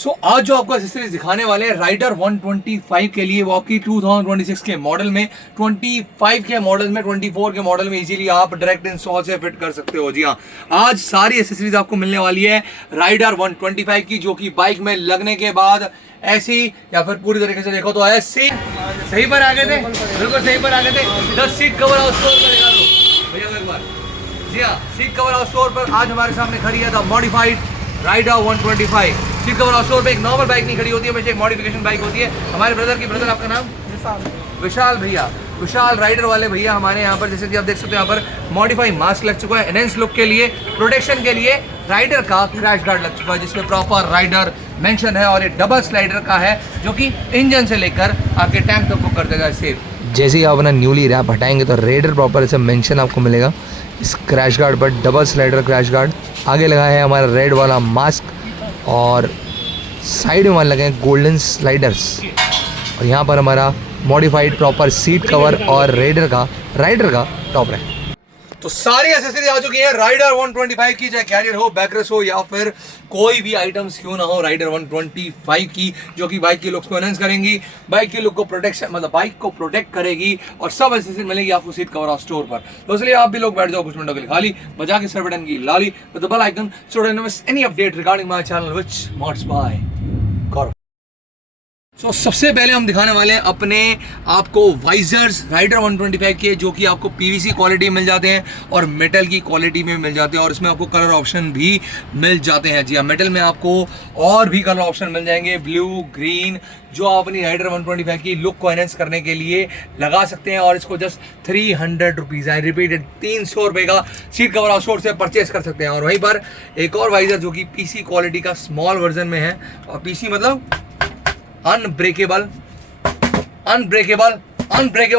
आज जो आपको एक्सेसरीज दिखाने वाले हैं राइडर 125 के लिए, वो आपकी 2026 के मॉडल में, 25 के मॉडल में, 24 के मॉडल में इजीली आप डायरेक्ट इंस्टॉल से फिट कर सकते हो। जी हाँ, आज सारी एक्सेसरीज आपको मिलने वाली है राइडर 125 की, जो कि बाइक में लगने के बाद ऐसी या फिर पूरी तरीके से देखो तो ऐसी सही पर आ गए थे, बिल्कुल सही पर आ गए थे। 10 सीट कवर हाउस स्टोर पर दिखा दो भैया एक बार। जी हाँ, सीट कवर हाउस स्टोर पर आज हमारे सामने खड़ी है the modified Raider 125। Seat cover house store पे एक नॉर्मल बाइक नहीं खड़ी होती है, हमेशा एक मॉडिफिकेशन बाइक होती है। हमारे ब्रदर आपका नाम विशाल भैया, विशाल राइडर वाले भैया हमारे यहाँ पर, जैसे कि आप देख सकते हो यहाँ पर मॉडिफाई मास्क लग चुका है, एनहेंस लुक के लिए, प्रोटेक्शन के लिए राइडर का क्रैश गार्ड लग चुका है जिसमें प्रॉपर राइडर मेंशन है, और ये डबल स्लाइडर का है जो कि इंजन से लेकर आपके टैंक तक को कर देगा सेफ। जैसे ही आप अपना न्यूली रैप हटाएंगे तो राइडर प्रॉपर ऐसे मेंशन आपको मिलेगा इस क्रैश गार्ड पर, डबल स्लाइडर क्रैश गार्ड। आगे लगा है हमारा रेड वाला मास्क और साइड में लगे हैं गोल्डन स्लाइडर्स, और यहाँ पर हमारा मॉडिफाइड प्रॉपर सीट कवर और राइडर का टॉप है। तो सारी एक्सेसरीज आ चुकी है राइडर 125 की, चाहे कैरियर हो, बैकरेस्ट हो, या फिर कोई भी आइटम्स क्यों ना हो, राइडर 125 की, जो कि बाइक के लुक्स को एनहांस करेंगी, बाइक के लुक को प्रोटेक्शन मतलब बाइक को प्रोटेक्ट करेगी, और सब एक्सेसरीज मिलेगी आपको सीट कवर हाउस स्टोर पर। तो इसलिए आप भी लोग बैठ जाओ कुछ मिनटों के लिए खाली, बजा के सर बटन की लाली with the bell icon so don't miss any update regarding my channel which mods by Gaurav. सबसे पहले हम दिखाने वाले हैं अपने आपको वाइजर्स राइडर 125 के, जो कि आपको पीवीसी क्वालिटी में मिल जाते हैं और मेटल की क्वालिटी में मिल जाते हैं, और इसमें आपको कलर ऑप्शन भी मिल जाते हैं। जी हाँ, मेटल में आपको और भी कलर ऑप्शन मिल जाएंगे, ब्लू, ग्रीन, जो आप अपनी राइडर 125 की लुक को एनहेंस करने के लिए लगा सकते हैं। और इसको जस्ट 300 रुपीज़, आई रिपीटेड 300 रुपये का सीट कवर हाउस स्टोर से परचेस कर सकते हैं। और वहीं पर एक और वाइजर जो कि पीसी क्वालिटी का स्मॉल वर्जन में है, और पीसी मतलब अनब्रेकेबल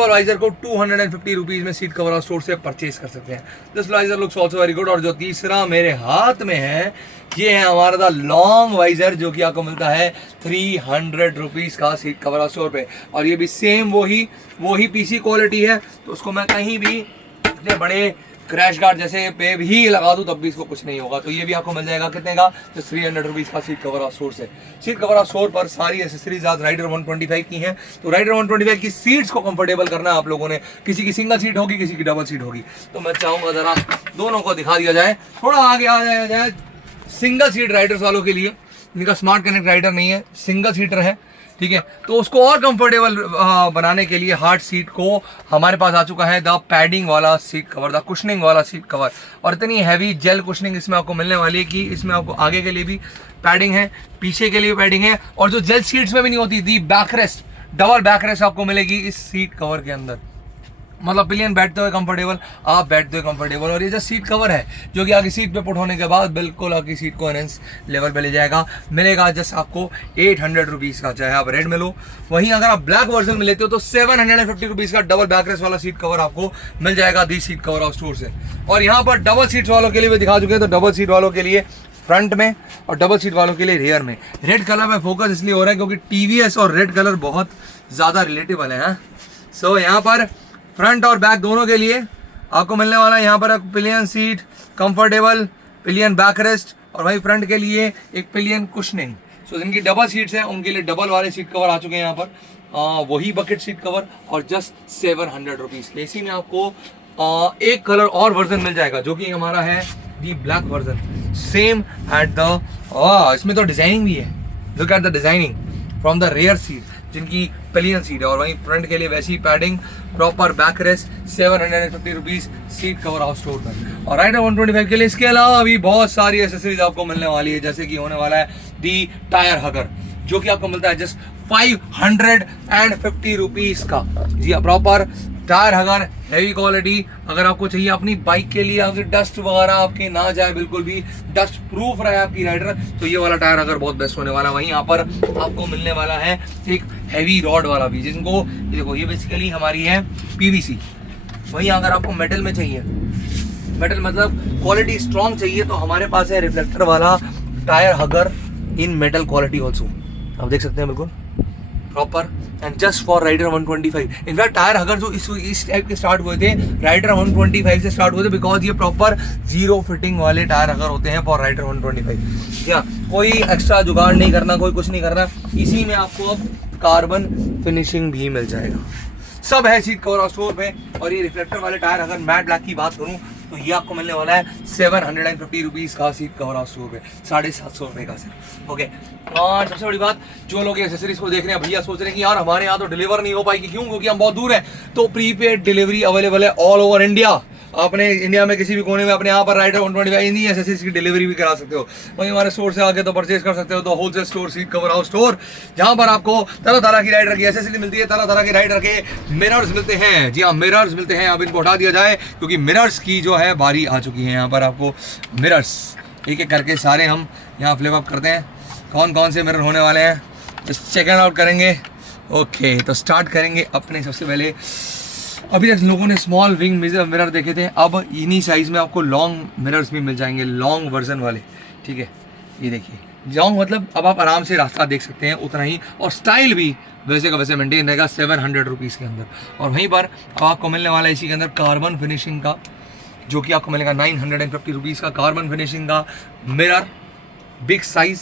वाइजर को 250 रुपीज़ में सीट कवर हाउस स्टोर से परचेज कर सकते हैं। This visor looks also very good. और जो तीसरा मेरे हाथ में है, ये है हमारा द लॉन्ग वाइजर, जो कि आपको मिलता है 300 रुपीज़ का सीट कवर हाउस स्टोर पे, और ये भी सेम वही पीसी क्वालिटी है। तो उसको मैं कहीं भी इतने बड़े क्रैश गार्ड जैसे पे भी लगा दूं तब भी इसको कुछ नहीं होगा। तो ये भी आपको मिल जाएगा कितने का, तो 300 रुपीज़ का सीट कवर हाउस स्टोर से। सीट कवर हाउस स्टोर पर सारी एसेसरीज आज राइडर 125 की हैं। तो राइडर 125 की सीट्स को कंफर्टेबल करना है आप लोगों ने, किसी की सिंगल सीट होगी, किसी की डबल सीट होगी। तो मैं चाहूँगा ज़रा दोनों को दिखा दिया जाए, थोड़ा आगे आ जाया जाए। सिंगल सीट राइडर्स वालों के लिए, इनका स्मार्ट कनेक्ट राइडर नहीं है, सिंगल सीटर है, ठीक है, तो उसको और कंफर्टेबल बनाने के लिए हार्ड सीट को हमारे पास आ चुका है द पैडिंग वाला सीट कवर, द कुशनिंग वाला सीट कवर। और इतनी हैवी जेल कुशनिंग इसमें आपको मिलने वाली है कि इसमें आपको आगे के लिए भी पैडिंग है, पीछे के लिए पैडिंग है, और जो जेल सीट्स में भी नहीं होती थी, बैकरेस्ट, डबल बैकरेस्ट आपको मिलेगी इस सीट कवर के अंदर। मतलब पिलियन बैठते हुए कंफर्टेबल, आप बैठते हुए कंफर्टेबल। और ये जो सीट कवर है, जो कि आगे सीट पे पुट होने के बाद बिल्कुल आपकी सीट को एनहेंस लेवल पे ले जाएगा, मिलेगा जस्ट आपको 800 रुपीज़ का, चाहे आप रेड में लो। वहीं अगर आप ब्लैक वर्जन में लेते हो तो 750 रुपीज़ का डबल बैकरेस्ट वाला सीट कवर आपको मिल जाएगा दी सीट कवर हाउस स्टोर से। और यहाँ पर डबल सीट वालों के लिए भी दिखा चुके हैं, तो डबल सीट वालों के लिए फ्रंट में और डबल सीट वालों के लिए रियर में। रेड कलर में फोकस इसलिए हो रहा है क्योंकि टीवीएस और रेड कलर बहुत ज़्यादा रिलेटेबल है। सो यहाँ पर फ्रंट और बैक दोनों के लिए आपको मिलने वाला है यहाँ पर pillion seat, comfortable pillion backrest, और वही फ्रंट के लिए एक पिलियन कुशनिंग। सो जिनकी डबल सीट्स हैं उनके लिए डबल वाले सीट कवर आ चुके हैं यहाँ पर, वही बकेट सीट कवर, और जस्ट 700 रुपीज़ के। इसी में आपको एक कलर और वर्जन मिल जाएगा, जो कि हमारा है the black version, same at the इसमें तो डिजाइनिंग भी है, look at the designing from the rear seat, जिनकी पिलियन सीट है। और वहीं फ्रंट के लिए वैसी padding, proper backrest, 750 rupees seat cover house store पर। और राइडर 125 के लिए इसके अलावा भी बहुत सारी एसेसरीज आपको मिलने वाली है, जैसे कि होने वाला है दी टायर हगर, जो कि आपको मिलता है जस्ट 550 रुपीज़ का। जी हाँ, प्रॉपर टायर हगर, हैवी क्वालिटी। अगर आपको चाहिए अपनी बाइक के लिए, आपकी डस्ट वगैरह आपकी ना जाए, बिल्कुल भी डस्ट प्रूफ रहे आपकी राइडर, तो ये वाला टायर हगर बहुत बेस्ट होने वाला है। वहीं यहाँ पर आपको मिलने वाला है एक हैवी रॉड वाला भी, जिनको देखो ये बेसिकली हमारी है पीवीसी। वहीं अगर आपको मेटल में चाहिए, मेटल मतलब क्वालिटी स्ट्रॉन्ग चाहिए, तो हमारे पास है रिफ्लेक्टर वाला tyre hugger in metal quality also. आप देख सकते हैं बिल्कुल proper and just for Raider 125। In fact tyre अगर जो इस टाइप के स्टार्ट हुए थे राइडर 125 से स्टार्ट हुए थे, बिकॉज ये प्रॉपर जीरो फिटिंग वाले टायर अगर होते हैं फॉर राइडर 125। या कोई एक्स्ट्रा जुगाड़ नहीं करना, कोई कुछ नहीं करना, इसी में आपको अब कार्बन फिनिशिंग भी मिल जाएगा। सब है सीट कवर स्टोर पे। और ये रिफ्लेक्टर वाले टायर अगर मैट ब्लैक की बात करूँ तो ये आपको मिलने वाला है 750 रुपीज़ का सीट कवर स्टोर पे, 750 रुपये का सिर्फ। ओके, और सबसे बड़ी बात, जो लोग एक्सेसरीज को देख रहे हैं भैया सोच रहे हैं कि यार हमारे यहाँ तो डिलीवर नहीं हो पाएगी, क्यों? क्योंकि हम बहुत दूर हैं। तो प्रीपेड डिलीवरी अवेलेबल है ऑल ओवर इंडिया। अपने इंडिया में किसी भी कोने में अपने यहाँ पर राइडर 125 इन्हीं एसेसरीज की डिलीवरी भी करा सकते हो। वहीं हमारे स्टोर से आके तो परचेज कर सकते हो। तो wholesale store seat cover house store, जहाँ पर आपको तरह तरह की राइडर की एसेसरी मिलती है, तरह तरह के राइडर के मिरर्स मिलते हैं। जी हाँ, मिरर्स मिलते हैं। अब इनको हटा दिया जाए क्योंकि मिरर्स की जो है बारी आ चुकी है। यहाँ पर आपको मिरर्स एक एक करके सारे हम यहाँ फ्लिप अप करते हैं। कौन कौन से मिरर होने वाले हैं जस्ट चेक आउट करेंगे। ओके, तो स्टार्ट करेंगे अपने सबसे पहले। अभी तक लोगों ने स्मॉल विंग मिरर देखे थे, अब इन्हीं साइज में आपको लॉन्ग मिरर्स भी मिल जाएंगे, लॉन्ग वर्जन वाले। ठीक है, ये देखिए लॉन्ग मतलब अब आप आराम से रास्ता देख सकते हैं उतना ही, और स्टाइल भी वैसे का वैसे मेंटेन रहेगा 700 रुपीज़ के अंदर। और वहीं पर अब आपको मिलने वाला है इसी के अंदर कार्बन फिनिशिंग का, जो कि आपको मिलेगा 950 रुपीज़ का कार्बन फिनिशिंग का मिरर, बिग साइज।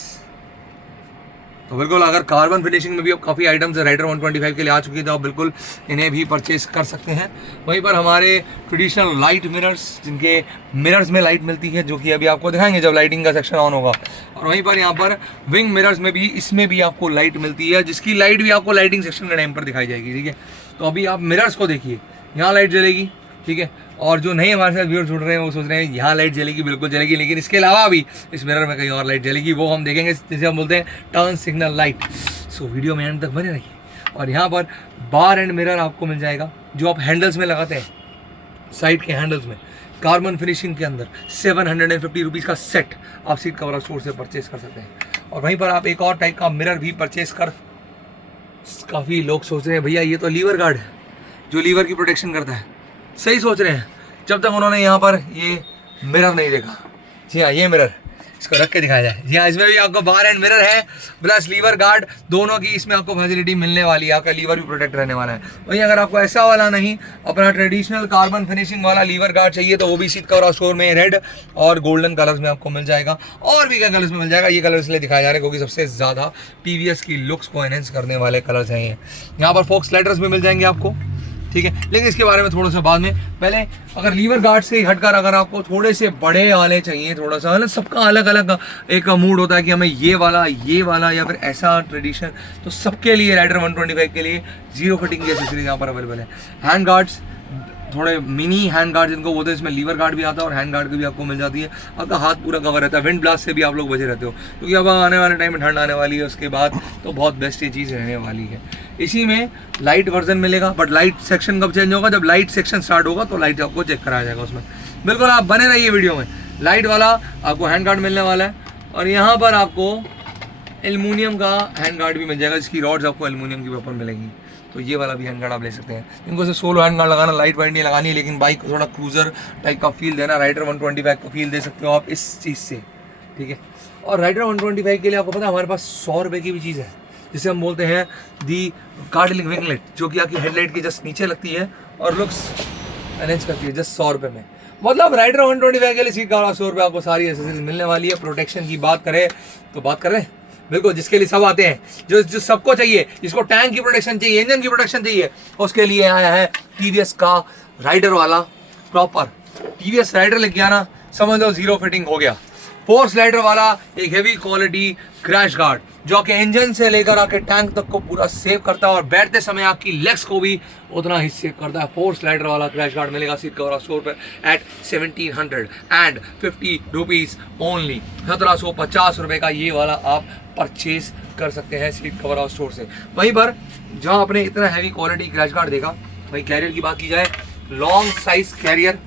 तो बिल्कुल अगर कार्बन फिनिशिंग में भी अब काफ़ी आइटम्स राइडर 125 के लिए आ चुकी है, तो आप बिल्कुल इन्हें भी परचेज कर सकते हैं। वहीं पर हमारे ट्रेडिशनल लाइट मिरर्स, जिनके मिरर्स में लाइट मिलती है, जो कि अभी आपको दिखाएंगे जब लाइटिंग का सेक्शन ऑन होगा। और वहीं पर यहाँ पर विंग मिरर्स में भी, इसमें भी आपको लाइट मिलती है, जिसकी लाइट भी आपको लाइटिंग सेक्शन के टाइम पर दिखाई जाएगी। ठीक है, तो अभी आप मिरर्स को देखिए, यहाँ लाइट जलेगी। ठीक है, और जो नहीं हमारे साथ व्यूअर जुड़ रहे हैं वो सोच रहे हैं यहाँ लाइट जलेगी, बिल्कुल जलेगी, लेकिन इसके अलावा भी इस मिरर में कहीं और लाइट जलेगी, वो हम देखेंगे, जिसे हम बोलते हैं turn signal light. So video में एंड तक बने रहिए। और यहाँ पर बार एंड मिरर आपको मिल जाएगा, जो आप हैंडल्स में लगाते हैं, साइड के हैंडल्स में, कार्बन फिनिशिंग के अंदर 750 रुपीज़ का सेट आप सीट कवर स्टोर से परचेज कर सकते हैं। और वहीं पर आप एक और टाइप का मिरर भी परचेज कर, काफ़ी लोग सोच रहे हैं भैया ये तो लीवर गार्ड है जो लीवर की प्रोटेक्शन करता है। सही सोच रहे हैं, जब तक उन्होंने यहाँ पर ये मिरर नहीं देखा। जी हाँ, ये मिरर, इसको रख के दिखाया जाए। जी हाँ, इसमें भी आपको बार एंड मिरर है प्लस लीवर गार्ड, दोनों की इसमें आपको फैसिलिटी मिलने वाली है। आपका लीवर भी प्रोटेक्ट रहने वाला है। वहीं अगर आपको ऐसा वाला नहीं, अपना ट्रेडिशनल कार्बन फिनिशिंग वाला लीवर गार्ड चाहिए, तो वो भी सीट कवर स्टोर में रेड और गोल्डन कलर्स में आपको मिल जाएगा। और भी क्या कलर्स में मिल जाएगा, ये कलर इसलिए दिखाया जा रहा है क्योंकि सबसे ज़्यादा TVS की लुक्स को एनहेंस करने वाले कलर्स हैं ये। यहाँ पर फोक्स लाइटर्स भी मिल जाएंगे आपको। ठीक है, लेकिन इसके बारे में थोड़ा सा बाद में। पहले अगर लीवर गार्ड से हटकर अगर आपको थोड़े से बड़े वाले चाहिए, थोड़ा सा मतलब सबका अलग अलग एक मूड होता है कि हमें ये वाला या फिर ऐसा ट्रेडिशन, तो सबके लिए राइडर 125 के लिए जीरो फिटिंग की एसेसरीज यहाँ पर अवेलेबल है। हैंड गार्ड्स, थोड़े मिनी हैंड गार्ड जिनको बोलते हैं, इसमें लीवर गार्ड भी आता है और हैंड गार्ड की भी आपको मिल जाती है। आपका हाथ पूरा कवर रहता है, विंड ब्लास्ट से भी आप लोग बचे रहते हो, क्योंकि अब आने वाले टाइम में ठंड आने वाली है, उसके बाद तो बहुत बेस्ट ये चीज़ रहने वाली है। इसी में लाइट वर्जन मिलेगा, बट लाइट सेक्शन कब चेंज होगा, जब लाइट सेक्शन स्टार्ट होगा तो लाइट आपको चेक कराया जाएगा उसमें। बिल्कुल आप बने रहिए वीडियो में। लाइट वाला आपको हैंड गार्ड मिलने वाला है, और यहाँ पर आपको एल्युमिनियम का हैंड गार्ड भी मिल जाएगा, जिसकी रॉड्स आपको एल्युमिनियम की वेपर मिलेंगी। तो ये वाला भी हैंड गार्ड आप ले सकते हैं। इनको से सोलो हैंड गार्ड लगाना, लाइट वाइट नहीं लगानी, लेकिन बाइक को थोड़ा क्रूजर टाइप का फील देना, राइडर 125 का फील दे सकते हो आप इस चीज़ से। ठीक है, और राइडर 125 के लिए आपको पता है हमारे पास 100 रुपये की भी चीज़ है, जिसे हम बोलते हैं दी कार्डलिंग विंगलेट, जो कि आपकी हेडलाइट की जस्ट नीचे लगती है और लुक्स एनहेंस करती है, जस्ट 100 रुपये में। मतलब राइडर 125 के लिए सीट कवर 100 रुपये आपको सारी एसेसरीज मिलने वाली है। प्रोटेक्शन की बात करें तो बात करें, बिल्कुल जिसके लिए सब आते हैं, जो सबको चाहिए, जिसको टैंक की प्रोटेक्शन चाहिए, इंजन की प्रोटेक्शन चाहिए, उसके लिए आया है TVS का राइडर वाला प्रॉपर। TVS राइडर लेके आना, समझ लो जीरो फिटिंग हो गया। फोर्स राइडर वाला एक हेवी क्वालिटी क्रैश गार्ड, जो आपके इंजन से लेकर आके टैंक तक को पूरा सेव करता है, और बैठते समय आपकी लेग्स को भी उतना ही सेव करता है। फोर्स राइडर वाला क्रैश गार्ड मिलेगा सीट कवर स्टोर पर एट 1750 रुपीज़ ओनली। 1750 रुपये का ये वाला आप परचेज कर सकते हैं सीट कवर स्टोर से। वहीं पर जहाँ आपने इतना हैवी क्वालिटी क्रैश गार्ड देखा, वहीं कैरियर की बात की जाए, long size carrier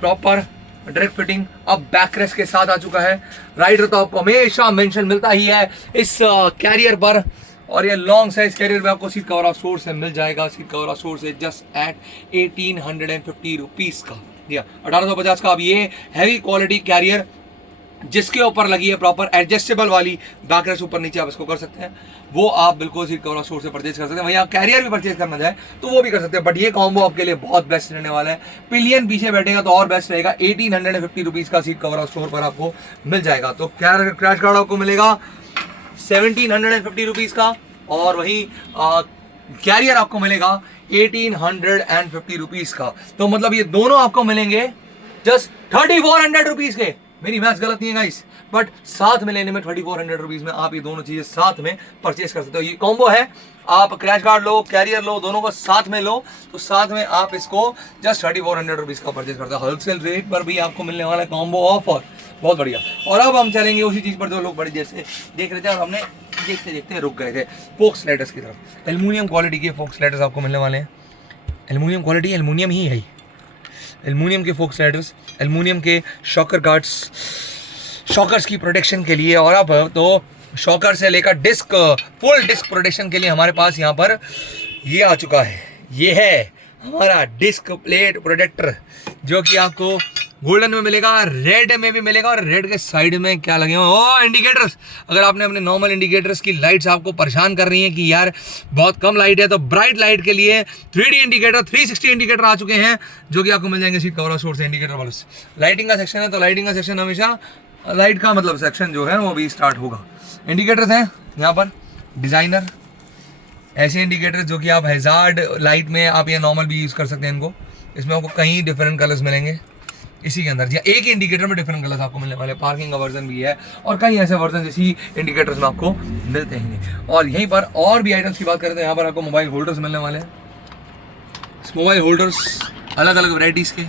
proper direct fitting अब बैक रेस्ट के साथ आ चुका है। राइडर तो आपको हमेशा मेंशन मिलता ही है इस कैरियर पर, और ये लॉन्ग साइज कैरियर में आपको सीट कवर स्टोर से मिल जाएगा, सीट कवर स्टोर से जस्ट एट 1850 रुपीज़ का। या 1850 का अब ये हैवी क्वालिटी कैरियर जिसके ऊपर लगी है प्रॉपर एडजस्टेबल वाली बैकरेस्ट, ऊपर नीचे आप इसको कर सकते हैं, वो आप बिल्कुल सीट कवर स्टोर से परचेज कर सकते हैं। वहीं आप कैरियर भी परचेज करना चाहे तो वो भी कर सकते हैं, बट ये कॉम्बो आपके लिए बहुत बेस्ट रहने वाला है। पिलियन पीछे बैठेगा तो और बेस्ट रहेगा। 1850 रुपीज़ का सीट कवर स्टोर पर आपको मिल जाएगा। तो क्रैश गार्ड आपको मिलेगा 1750 रुपीज़ का, और वहीं कैरियर आपको मिलेगा 1850 रुपीज़ का। तो मतलब ये दोनों आपको मिलेंगे जस्ट 3400 रुपीज़ के। मेरी मैथ्स गलत नहीं है गाइस, बट साथ में लेने में 3400 रुपीज़ में आप ये दोनों चीज़ें साथ में परचेज कर सकते हो। ये कॉम्बो है, आप क्रैश गार्ड लो, कैरियर लो, दोनों को साथ में लो तो साथ में आप इसको जस्ट 3400 रुपीज़ का परचेज करते हो। होलसेल रेट पर भी आपको मिलने वाला है कॉम्बो ऑफर, बहुत बढ़िया। और अब हम चलेंगे उसी चीज़ पर जो लोग बड़ी देर से देख रहे थे और हमने देखते देखते रुक गए थे, फोक्स लाइटर्स की तरफ। एल्युमिनियम क्वालिटी के फोक्स लाइटर्स आपको मिलने वाले हैं। एल्युमिनियम क्वालिटी, एल्युमिनियम ही है, एल्युमिनियम के फोक्स लाइटर्स, एल्युमिनियम के शॉकर गार्ड्स, शॉकर्स की प्रोटेक्शन के लिए। और अब तो शॉकर से लेकर डिस्क, फुल डिस्क प्रोटेक्शन के लिए हमारे पास यहाँ पर ये आ चुका है। ये है हमारा डिस्क प्लेट प्रोटेक्टर, जो कि आपको गोल्डन में मिलेगा, रेड में भी मिलेगा। और रेड के साइड में क्या लगे हुए हैं, इंडिकेटर्स। अगर आपने अपने नॉर्मल इंडिकेटर्स की लाइट्स आपको परेशान कर रही हैं कि यार बहुत कम लाइट है, तो ब्राइट लाइट के लिए 3D इंडिकेटर, 360 इंडिकेटर आ चुके हैं, जो कि आपको मिल जाएंगे सीट कवर स्टोर से। इंडिकेटर वालों से लाइटिंग का सेक्शन है, तो लाइटिंग का सेक्शन हमेशा लाइट का मतलब सेक्शन जो है वो भी स्टार्ट होगा। इंडिकेटर्स हैं यहाँ पर डिज़ाइनर, ऐसे इंडिकेटर्स जो कि आप हैजार्ड लाइट में आप ये नॉर्मल भी यूज़ कर सकते हैं इनको। इसमें आपको कई डिफरेंट कलर्स मिलेंगे इसी के अंदर, या एक ही इंडिकेटर में डिफरेंट कलर्स आपको मिलने वाले। पार्किंग का वर्जन भी है और कई ऐसे वर्जन इसी इंडिकेटर्स में आपको मिलते हैं। और यहीं पर और भी आइटम्स की बात करें तो यहाँ पर आपको मोबाइल होल्डर्स मिलने वाले हैं। मोबाइल होल्डर्स अलग अलग वैराइटीज़ के।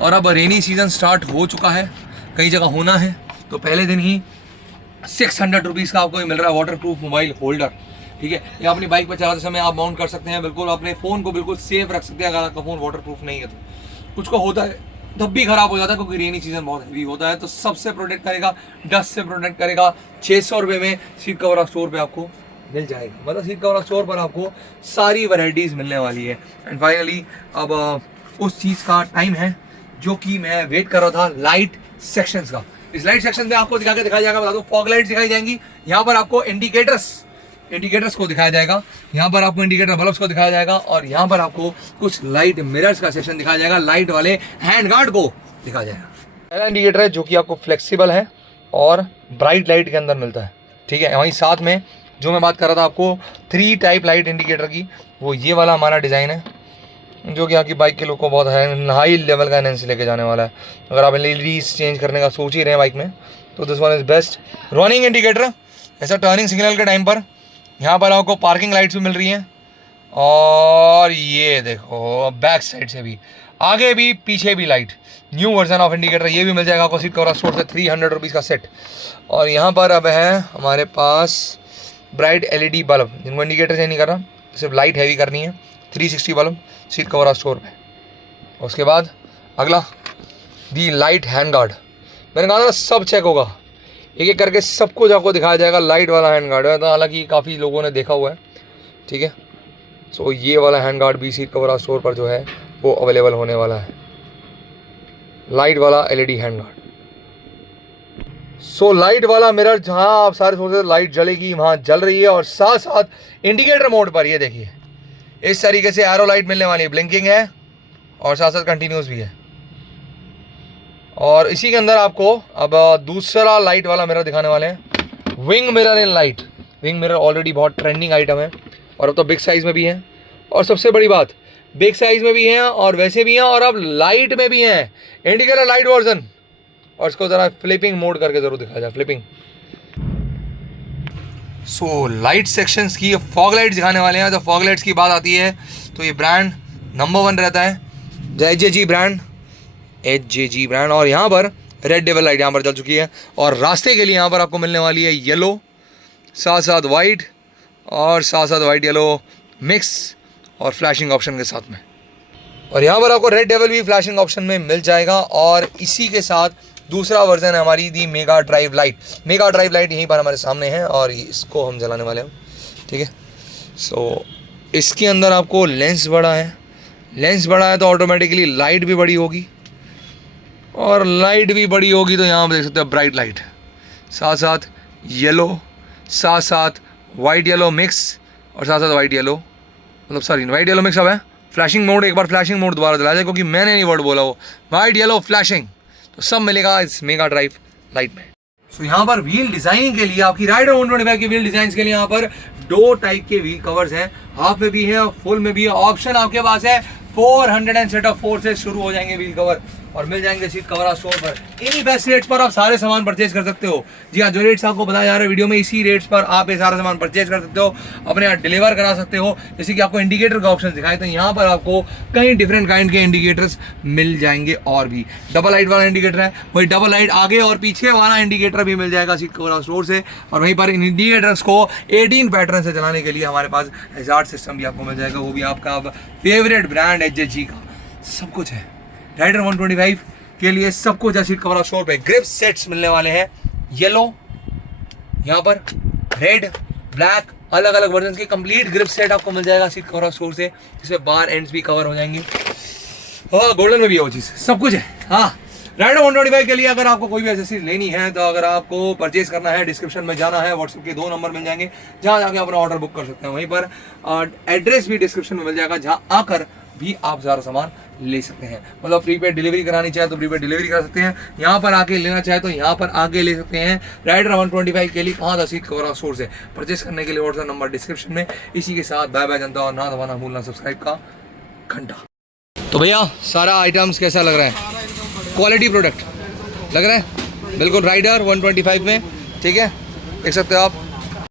और अब रेनी सीजन स्टार्ट हो चुका है, कई जगह होना है, तो पहले दिन ही 600 रुपीज़ का आपको मिल रहा है वाटर प्रूफ मोबाइल होल्डर। ठीक है, ये अपनी बाइक पर चलाते समय आप माउंट कर सकते हैं, बिल्कुल अपने फ़ोन को बिल्कुल सेफ रख सकते हैं। अगर आपका फ़ोन वाटर प्रूफ नहीं है तो कुछ को होता है तब भी ख़राब हो जाता है, क्योंकि रेनी सीजन बहुत हैवी होता है। तो सबसे प्रोटेक्ट करेगा, डस्ट से प्रोटेक्ट करेगा। 600 रुपये में सीट कवर स्टोर पे आपको मिल जाएगा। मतलब सीट कवर स्टोर पर आपको सारी वैरायटीज़ मिलने वाली है। एंड फाइनली अब उस चीज़ का टाइम है जो कि मैं वेट कर रहा था, लाइट सेक्शंस का। इस लाइट सेक्शन में आपको दिखाया जाएगा, बता दो, फॉग लाइट्स दिखाई जाएंगी। यहाँ पर आपको इंडिकेटर्स को दिखाया जाएगा, यहाँ पर आपको इंडिकेटर बल्ब्स को दिखाया जाएगा, और यहाँ पर आपको कुछ लाइट मिरर्स का सेक्शन दिखाया जाएगा, लाइट वाले हैंड गार्ड को दिखाया जाएगा। पहला इंडिकेटर है जो कि आपको फ्लेक्सिबल है और ब्राइट लाइट के अंदर मिलता है। ठीक है, वहीं साथ में जो मैं बात कर रहा था आपको 3 टाइप लाइट इंडिकेटर की, वो ये वाला हमारा डिज़ाइन है, जो कि आपकी बाइक के लुक को बहुत हाई लेवल का एनहेंस लेके जाने वाला है। अगर आप LEDs चेंज करने का सोच ही रहे हैं बाइक में, तो this one is best. Running indicator, ऐसा टर्निंग सिग्नल के टाइम पर यहाँ पर आपको पार्किंग लाइट्स भी मिल रही हैं, और ये देखो बैक साइड से भी, आगे भी पीछे भी light. New version of indicator ये भी मिल जाएगा आपको सीट कवर स्टोर से, 300 रुपीज़ का सेट। और यहाँ पर अब है हमारे पास ब्राइट LED बल्ब, जिनको इंडिकेटर चेंज नहीं कर रहा, सिर्फ लाइट हैवी करनी है, 360 बल्ब सीट कवर स्टोर में। उसके बाद अगला दी लाइट हैंड गार्ड, मैंने कहा था सब चेक होगा, एक एक करके सब कुछ आपको दिखाया जाएगा। लाइट वाला हैंड गार्ड है, तो हालांकि काफ़ी लोगों ने देखा हुआ है। ठीक है, सो ये वाला हैंड गार्ड भी सीट कवर स्टोर पर जो है वो अवेलेबल होने वाला है, लाइट वाला LED hand guard. So light वाला मिरर, जहाँ आप सारे सोचते थे लाइट जलेगी, वहाँ जल रही है। और साथ साथ इंडिकेटर मोड पर ये देखिए इस तरीके से एरो लाइट मिलने वाली है, ब्लिंकिंग है और साथ साथ कंटिन्यूस भी है। और इसी के अंदर आपको अब दूसरा लाइट वाला मिरर दिखाने वाले हैं, wing mirror in light. Wing mirror already बहुत ट्रेंडिंग आइटम है, और अब तो बिग साइज़ में भी है। और सबसे बड़ी बात, बिग साइज़ में भी हैं और वैसे भी हैं, और अब लाइट में भी हैं, इंडिकेटर लाइट वर्जन। और इसको ज़रा फ्लिपिंग मोड करके ज़रूर दिखाया जाए, फ्लिपिंग। सो लाइट सेक्शंस की फॉग लाइट्स दिखाने वाले हैं। तो फॉग लाइट्स की बात आती है तो ये ब्रांड नंबर 1 रहता है, HJG ब्रांड। और यहाँ पर रेड डेविल लाइट यहाँ पर चल चुकी है, और रास्ते के लिए यहाँ पर आपको मिलने वाली है येलो, साथ साथ वाइट, और साथ साथ वाइट येलो मिक्स और फ्लैशिंग ऑप्शन के साथ में। और यहाँ पर आपको रेड डेविल भी फ्लैशिंग ऑप्शन में मिल जाएगा। और इसी के साथ दूसरा वर्जन है हमारी the mega drive light. Mega drive light यहीं पर हमारे सामने है, और इसको हम जलाने वाले हैं। ठीक है, सो इसके अंदर आपको लेंस बड़ा है, तो ऑटोमेटिकली लाइट भी बड़ी होगी, और लाइट भी बड़ी होगी तो यहाँ पर देख सकते हो ब्राइट लाइट। साथ साथ येलो, साथ साथ वाइट येलो मिक्स और साथ साथ वाइट येलो, मतलब सॉरी वाइट येलो मिक्स अब है। फ्लैशिंग मोड, एक बार फ्लैशिंग मोड दोबारा दिला जाए क्योंकि मैंने नहीं वर्ड बोला, वो वाइट येलो फ्लैशिंग, तो सब मिलेगा इस मेगा ड्राइव लाइट में। सो यहाँ पर व्हील डिजाइनिंग के लिए आपकी राइडर 125 के व्हील डिजाइन के लिए यहाँ पर 2 टाइप के व्हील कवर्स हैं, हाफ में भी है और फुल में भी है। ऑप्शन आपके पास है 404 से शुरू हो जाएंगे व्हील कवर और मिल जाएंगे सीट कवर स्टोर पर। इन्हीं बेस्ट रेट्स पर आप सारे सामान परचेज कर सकते हो। जी हाँ, जो रेट्स आपको बताया जा रहा है वीडियो में, इसी रेट्स पर आप ये सारा सामान परचेज कर सकते हो, अपने यहाँ डिलीवर करा सकते हो। जैसे कि आपको इंडिकेटर का ऑप्शन दिखाए, तो यहाँ पर आपको कई डिफरेंट काइंड के इंडिकेटर्स मिल जाएंगे और भी। डबल लाइट वाला इंडिकेटर है, वही डबल लाइट आगे और पीछे वाला इंडिकेटर भी मिल जाएगा सीट कवर स्टोर से। और वहीं पर इन इंडिकेटर्स को 18 पैटर्न से चलाने के लिए हमारे पास हैजार्ड सिस्टम भी आपको मिल जाएगा, वो भी आपका फेवरेट ब्रांड HJG का। सब कुछ है राइडर 125 के लिए, सब कुछ है सीट कवर स्टोर पे। ग्रिप सेट्स मिलने वाले हैं, येलो, यहाँ पर रेड, ब्लैक, अलग अलग वर्जन के कंप्लीट ग्रिप सेट आपको मिल जाएगा सीट कवर स्टोर से, जिसमें बार एंड्स भी कवर हो जाएंगे और गोल्डन में भी है वो चीज़, सब कुछ है। हाँ, राइडर 125 के लिए अगर आपको कोई भी एक्सेसरीज लेनी है, तो अगर आपको परचेज करना है, डिस्क्रिप्शन में जाना है, व्हाट्सएप के 2 नंबर मिल जाएंगे जहाँ जाके अपना ऑर्डर बुक कर सकते हैं। वहीं पर एड्रेस भी डिस्क्रिप्शन में मिल जाएगा, जहाँ आकर भी आप सारा सामान ले सकते हैं। मतलब प्रीपेड डिलीवरी करानी चाहे तो प्रीपेड डिलीवरी कर सकते हैं, यहाँ पर आके लेना चाहे तो यहाँ पर आके ले सकते हैं। राइडर 125 के लिए कहाँ था सीट कवर स्टोर से परचेस करने के लिए व्हाट्सएप नंबर डिस्क्रिप्शन में। इसी के साथ बाय बाय जनता, और ना दबाना भूलना सब्सक्राइब का घंटा। तो भैया सारा आइटम्स कैसा लग रहा है? क्वालिटी प्रोडक्ट लग रहा है बिल्कुल राइडर 125 में, ठीक है, देख सकते हो आप।